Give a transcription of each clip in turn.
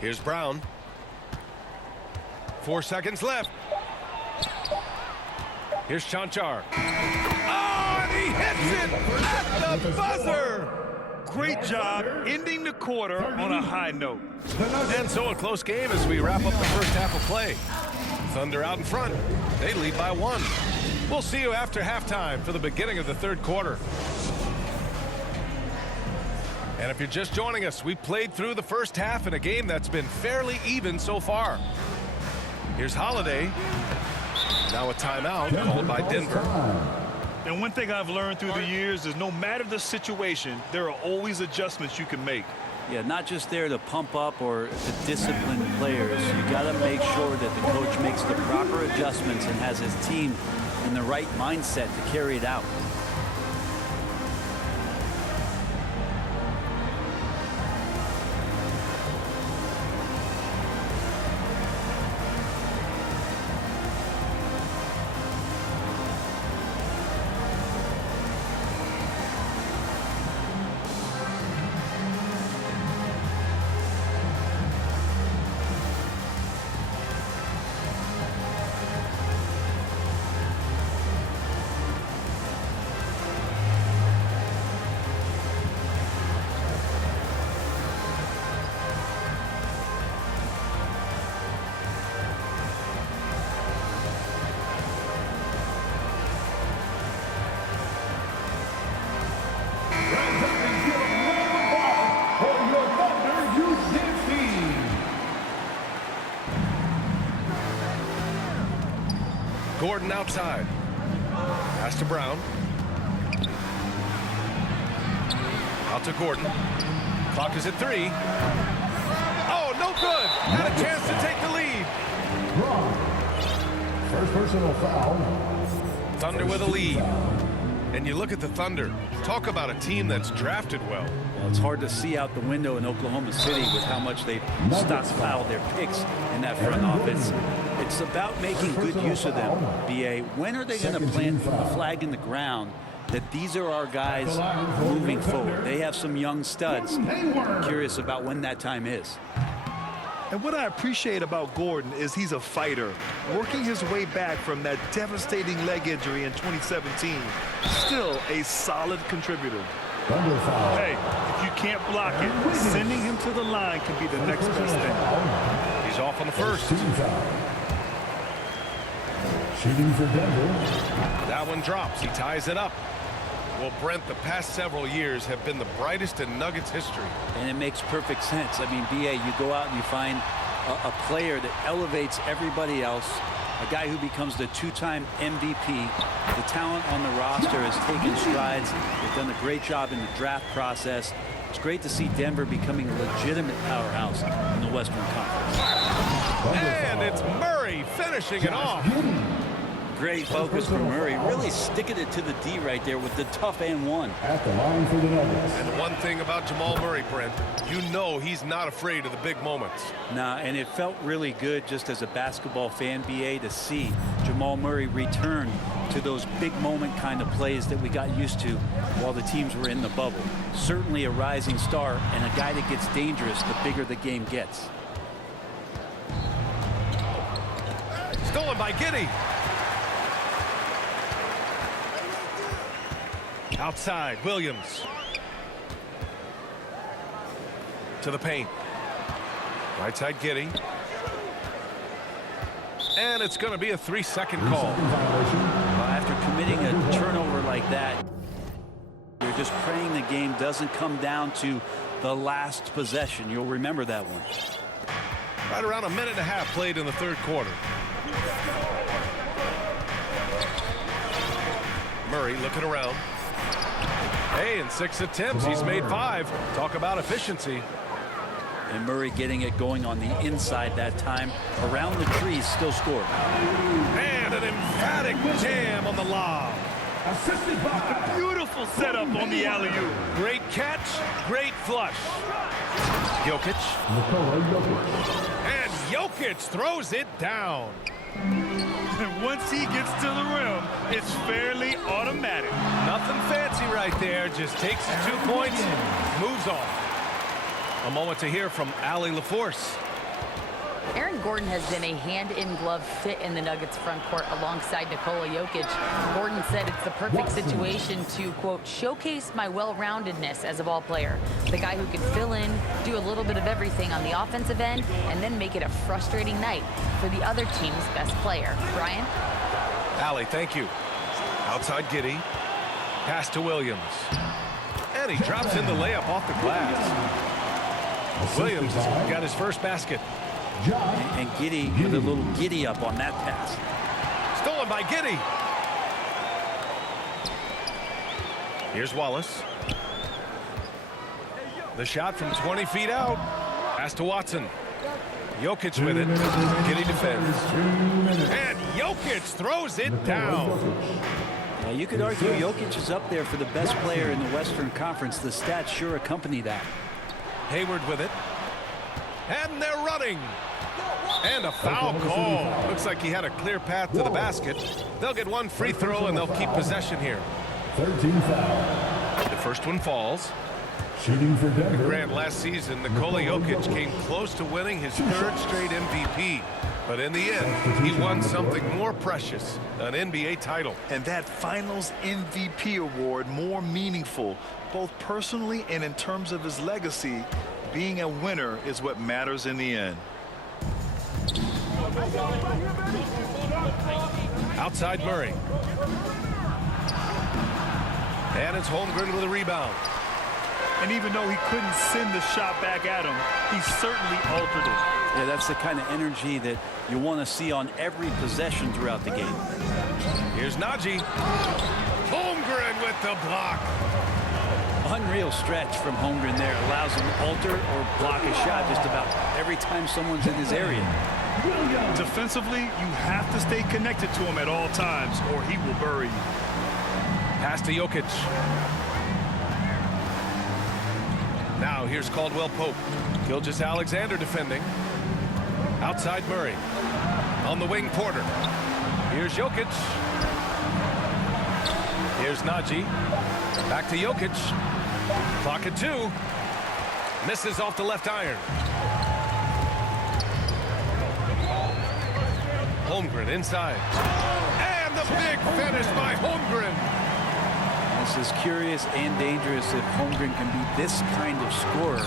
Here's Brown. 4 seconds left. Here's Chanchar. Oh, and he hits it at the buzzer. Great job ending the quarter on a high note. And so a close game as we wrap up the first half of play. Thunder out in front. They lead by 1. We'll see you after halftime for the beginning of the third quarter. And if you're just joining us, we played through the first half in a game that's been fairly even so far. Here's Holiday. Now a timeout called by Denver. And one thing I've learned through the years is no matter the situation, there are always adjustments you can make. Yeah, not just there to pump up or to discipline players. You got to make sure that the coach makes the proper adjustments and has his team in the right mindset to carry it out. Gordon outside. Pass to Brown. Out to Gordon. Clock is at 3. Oh, no good. And a chance to take the lead. First personal foul. Thunder with a lead. And you look at the Thunder. Talk about a team that's drafted well. Well, it's hard to see out the window in Oklahoma City with how much they've stockpiled their picks in that front offense. It's about making good use of them, B.A. When are they going to plant the flag in the ground that these are our guys moving forward? They have some young studs. I'm curious about when that time is. And what I appreciate about Gordon is he's a fighter, working his way back from that devastating leg injury in 2017. Still a solid contributor. Hey, if you can't block it, sending him to the line can be the next best thing. He's off on the first. Shooting for Denver. That one drops. He ties it up. Well, Brent, the past several years have been the brightest in Nuggets history. And it makes perfect sense. I mean, B.A., you go out and you find a player that elevates everybody else, a guy who becomes the 2-time MVP. The talent on the roster has taken strides. They've done a great job in the draft process. It's great to see Denver becoming a legitimate powerhouse in the Western Conference. And it's Murray finishing it off. Great focus from Murray, really sticking it to the D right there with the tough and one. At the line for the Nuggets. And one thing about Jamal Murray, Brent, you know he's not afraid of the big moments. Nah, and it felt really good just as a basketball fan, B.A., to see Jamal Murray return to those big moment kind of plays that we got used to while the teams were in the bubble. Certainly a rising star and a guy that gets dangerous the bigger the game gets. Stolen by Giddey. Outside, Williams. To the paint. Right side, Giddey. And it's going to be a 3-second call. Well, after committing a turnover like that, you're just praying the game doesn't come down to the last possession. You'll remember that one. Right around a minute and a half played in the third quarter. Murray looking around. Hey, in 6 attempts, he's made 5. Talk about efficiency. And Murray getting it going on the inside that time. Around the trees, still scored. And an emphatic jam on the lob. Assisted by beautiful setup on the alley-oop. Great catch, great flush. Jokic. And Jokic throws it down. And once he gets to the rim, it's fairly automatic. Nothing fancy right there. Just takes his 2 points, moves on. A moment to hear from Allie LaForce. Aaron Gordon has been a hand-in-glove fit in the Nuggets front court alongside Nikola Jokic. Gordon said it's the perfect situation to, quote, showcase my well-roundedness as a ball player. The guy who can fill in, do a little bit of everything on the offensive end, and then make it a frustrating night for the other team's best player. Brian? Allie, thank you. Outside Giddey. Pass to Williams. And he drops in the layup off the glass. Williams got his first basket. And Giddey with a little giddy up on that pass. Stolen by Giddey. Here's Wallace. The shot from 20 feet out. Pass to Watson. Jokic with it. Giddey defends. And Jokic throws it down. Now you could argue Jokic is up there for the best player in the Western Conference. The stats sure accompany that. Hayward with it. And they're running. And a foul call. Looks like he had a clear path to the basket. They'll get one free throw and they'll keep possession here. 13 foul. The first one falls. Shooting for Denver. Grant, last season, Nikola Jokic came close to winning his third straight MVP. But in the end, he won something more precious, an NBA title. And that Finals MVP award more meaningful, both personally and in terms of his legacy. Being a winner is what matters in the end. Outside Murray. And it's Holmgren with a rebound. And even though he couldn't send the shot back at him, he certainly altered it. Yeah, that's the kind of energy that you want to see on every possession throughout the game. Here's Najee. Holmgren with the block. Unreal stretch from Holmgren there. Allows him to alter or block a shot just about every time someone's in his area. Defensively, you have to stay connected to him at all times or he will bury you. Pass to Jokic. Now here's Caldwell Pope. Gilgeous-Alexander defending. Outside Murray. On the wing, Porter. Here's Jokic. Here's Najee. Back to Jokic. Clock at 2. Misses off the left iron. Holmgren inside. And the big finish by Holmgren. This is curious and dangerous if Holmgren can be this kind of scorer.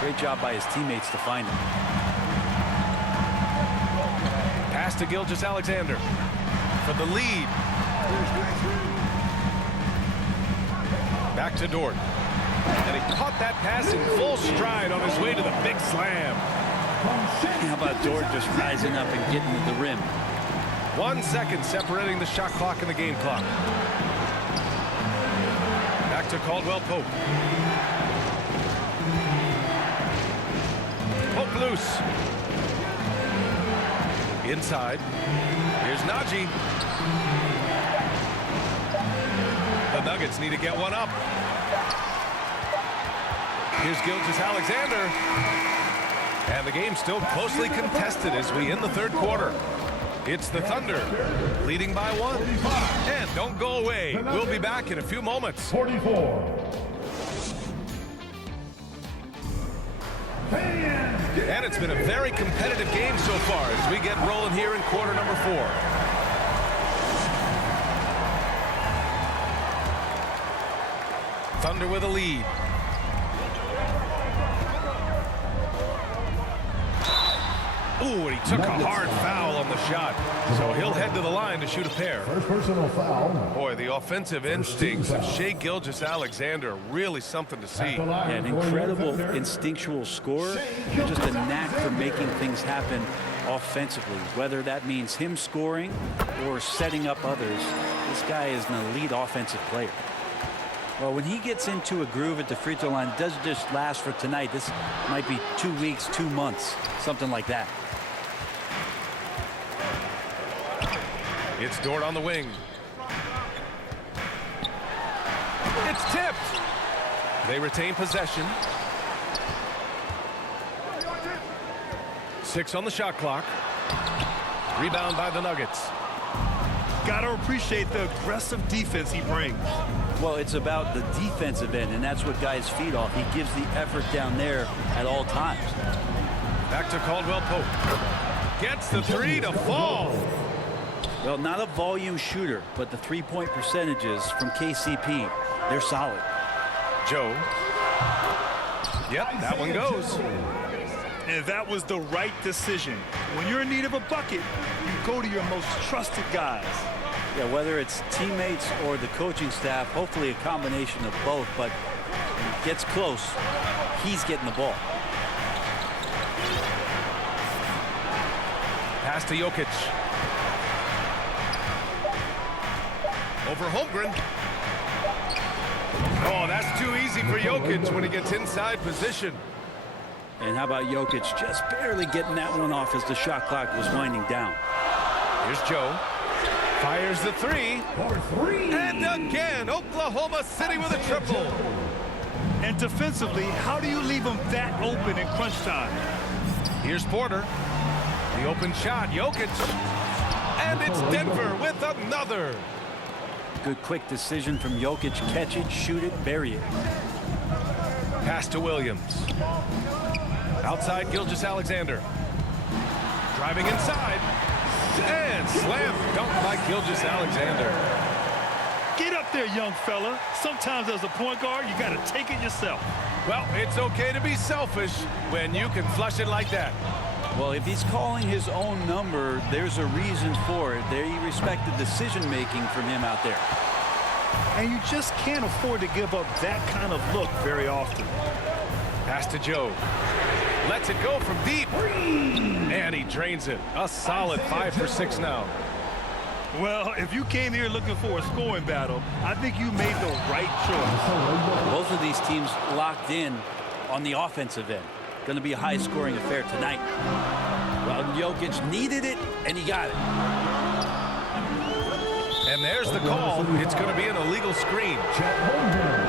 Great job by his teammates to find him. Pass to Gilgeous-Alexander for the lead. Back to Dort. And he caught that pass in full stride on his way to the big slam. How about Dort just rising up and getting to the rim? 1 second separating the shot clock and the game clock. Back to Caldwell Pope. Pope loose. Inside. Here's Najee. The Nuggets need to get one up. Here's Gilgeous-Alexander. And the game's still closely contested as we end the third quarter. It's the Thunder leading by 1. And don't go away. We'll be back in a few moments. 44. And it's been a very competitive game so far as we get rolling here in quarter number 4. Thunder with a lead. Ooh, and he took a hard foul on the shot. So he'll head to the line to shoot a pair. First personal foul. Boy, the offensive instincts of Shai Gilgeous-Alexander, really something to see. Yeah, an incredible instinctual scorer. And just a knack for making things happen offensively. Whether that means him scoring or setting up others, this guy is an elite offensive player. Well, when he gets into a groove at the free throw line, it doesn't just last for tonight. This might be 2 weeks, 2 months, something like that. It's Dort on the wing. It's tipped. They retain possession. 6 on the shot clock. Rebound by the Nuggets. Got to appreciate the aggressive defense he brings. Well, it's about the defensive end, and that's what guys feed off. He gives the effort down there at all times. Back to Caldwell Pope. Gets the three to fall. Well, not a volume shooter, but the three-point percentages from KCP, they're solid. Joe. Yep, that one goes. And that was the right decision. When you're in need of a bucket, you go to your most trusted guys. Yeah, whether it's teammates or the coaching staff, hopefully a combination of both, but when it gets close, he's getting the ball. Pass to Jokic. Over Holmgren. Oh, that's too easy for Jokic when he gets inside position. And how about Jokic just barely getting that one off as the shot clock was winding down. Here's Joe. Fires the three. For three. And again, Oklahoma City with a triple. And defensively, how do you leave them that open in crunch time? Here's Porter. The open shot, Jokic. And it's Denver with another. Good quick decision from Jokic. Catch it, shoot it, bury it. Pass to Williams. Outside Gilgeous-Alexander. Driving inside. And slam dunk by Gilgeous-Alexander. Get up there, young fella. Sometimes as a point guard, you got to take it yourself. Well, it's okay to be selfish when you can flush it like that. Well, if he's calling his own number, there's a reason for it. They respect the decision-making from him out there. And you just can't afford to give up that kind of look very often. Pass to Joe. Lets it go from deep. And he drains it. A solid 5 for 6 now. Well, if you came here looking for a scoring battle, I think you made the right choice. Both of these teams locked in on the offensive end. Going to be a high-scoring affair tonight. Well, Jokic needed it, and he got it. And there's the call. It's going to be an illegal screen.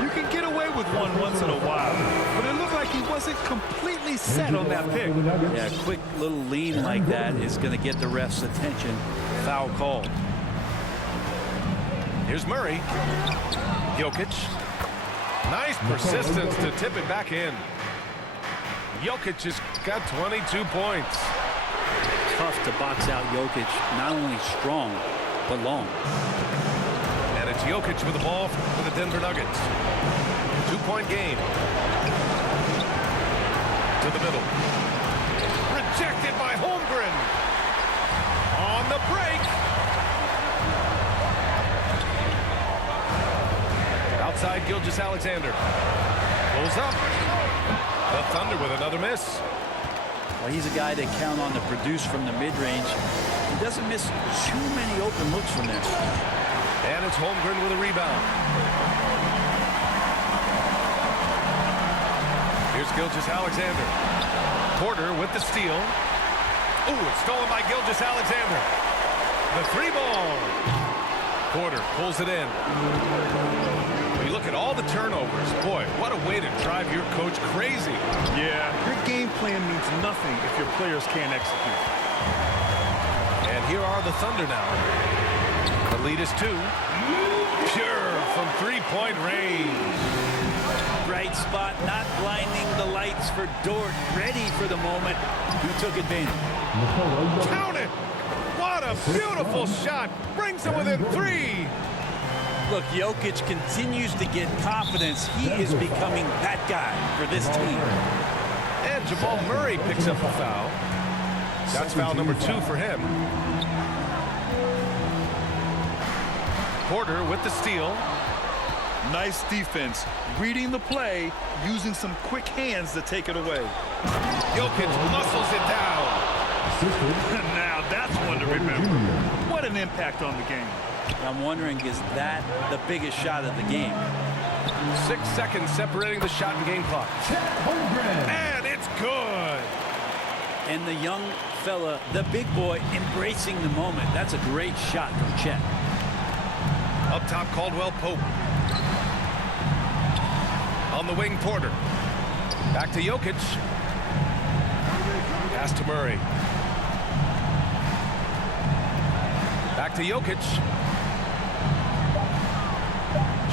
You can get away with one once in a while, but it looked like he wasn't completely set on that pick. Yeah, a quick little lean like that is going to get the ref's attention. Foul called. Here's Murray. Jokic. Nice persistence to tip it back in. Jokic has got 22 points. Tough to box out Jokic. Not only strong, but long. And it's Jokic with the ball for the Denver Nuggets. 2-point game. To the middle. Rejected by Holmgren. On the break. Outside Gilgeous-Alexander. Pulls up. The Thunder with another miss. Well, he's a guy they count on to produce from the mid-range. He doesn't miss too many open looks from there. And it's Holmgren with a rebound. Here's Gilgeous-Alexander. Porter with the steal. Ooh, it's stolen by Gilgeous-Alexander. The three ball. Porter pulls it in. When you look at all the turnovers, boy, what a way to drive your coach crazy. Yeah, your game plan means nothing if your players can't execute. And here are the Thunder now. The lead is 2. Pure from three-point range. Bright spot, not blinding the lights for Dort. Ready for the moment. Who took advantage? Count it! What a beautiful shot! Brings him within 3. Look, Jokic continues to get confidence. He is becoming that guy for this team. And Jamal Murray picks up a foul. That's foul number 2 for him. Porter with the steal. Nice defense, reading the play, using some quick hands to take it away. Jokic muscles it down. Now that's one to remember. What an impact on the game. I'm wondering, is that the biggest shot of the game? 6 seconds separating the shot and game clock. And it's good. And the young fella, the big boy, embracing the moment. That's a great shot from Chet. Up top, Caldwell Pope. On the wing, Porter. Back to Jokic. Pass to Murray. Back to Jokic.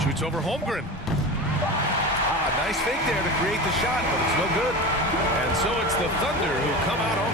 Shoots over Holmgren. Nice fake there to create the shot, but it's no good. And so it's the Thunder who come out on